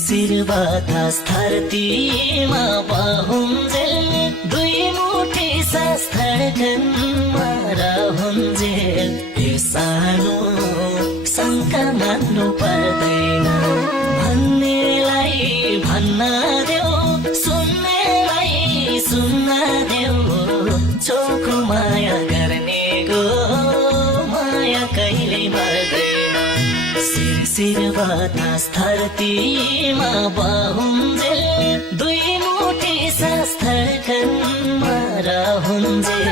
शिर बातास धरतीमा बाहुन्जेल दुई मुठी सास धडकनमा रहन्जेल ए सानो शङ्का मान्नु पर्दैन भन्नेलाई भन्न देऊ सुन्नेलाई सुन्न देऊ चोखो माया गर्नेको माया कहिले मर्दैन शिर बातास धरतीमा बाहुन्जेल दुई मुठी सास धडकनमा रहन्जेल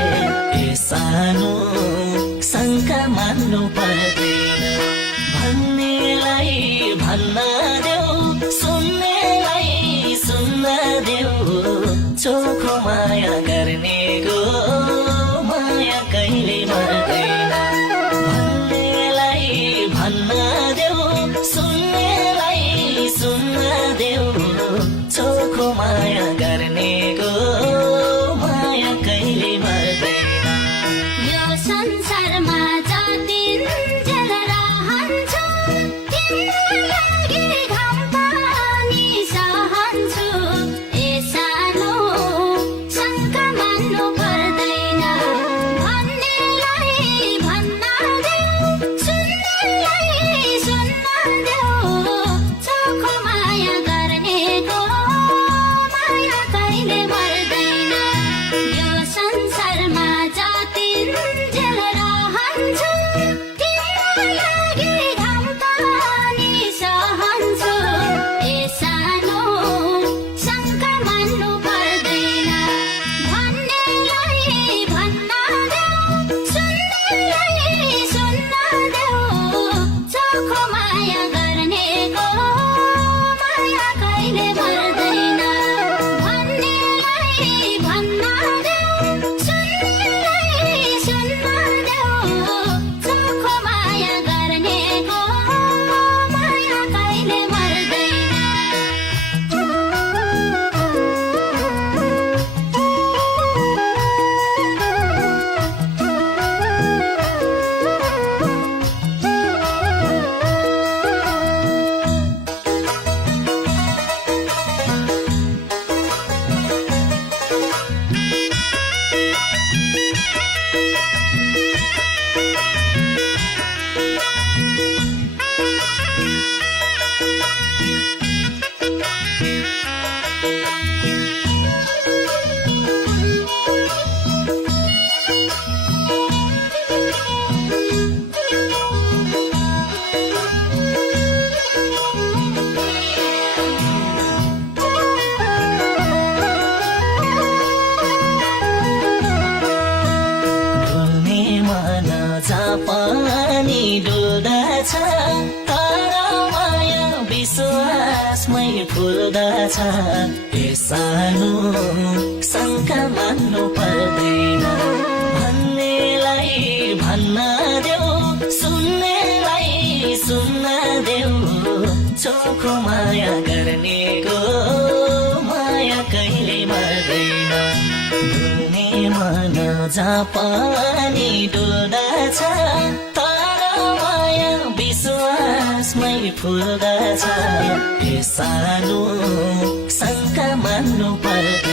ए सानो शङ्का मान्नु पर्दैन भन्नेलाई भन्न देऊ सुन्नेलाई सुन्न देऊ चोखो माया गर्नेको माया कहिले मर्दैन भन्नेलाई भन्न देऊ सुन्नेलाई सुन्न देऊ चोखो माया गर्नेको माया कहिले मर्दैन यो संसारमा जतिन्जेल रहन्छु तिम्रो लागि घाम पानी सहन्छु ए सानो शङ्का मान्नु पर्दैन भन्नेलाई भन्न देऊ सुन्नेलाई सुन्न देऊ चोखो माया गर्नेको माया कहिले मर्दैन यो संसारमा जतिन्जेल रहन्छु तिम्रो लागि घाम पानी सहन्छु ए सानो शङ्का मान्नु पर्दैन भन्नेलाई भन्न देऊ सुन्नेलाई सुन्न देऊ चोखो माया गर्नेको माया कहिले मर्दैन भन्नेलाई भन्न देऊ सुन्नेलाई सुन्न देऊ चोखो माया गर्नेको माया कहिले मर्दैन डुल्ने मन जहाँ पानी डुल्दछ तारा माया विश्वासमै फुल्दछ ए सानो शङ्का मान्नु पर्दैन भन्नेलाई भन्न देऊ सुन्नेलाई सुन्न देऊ चोखो माया गर्नेको माया कहिले मर्दैन डुल्ने मन जहाँ पानी डुल्दछ तारा माया विश्वासमै फुल्दछ ए सानो शङ्का मान्नु पर्दैन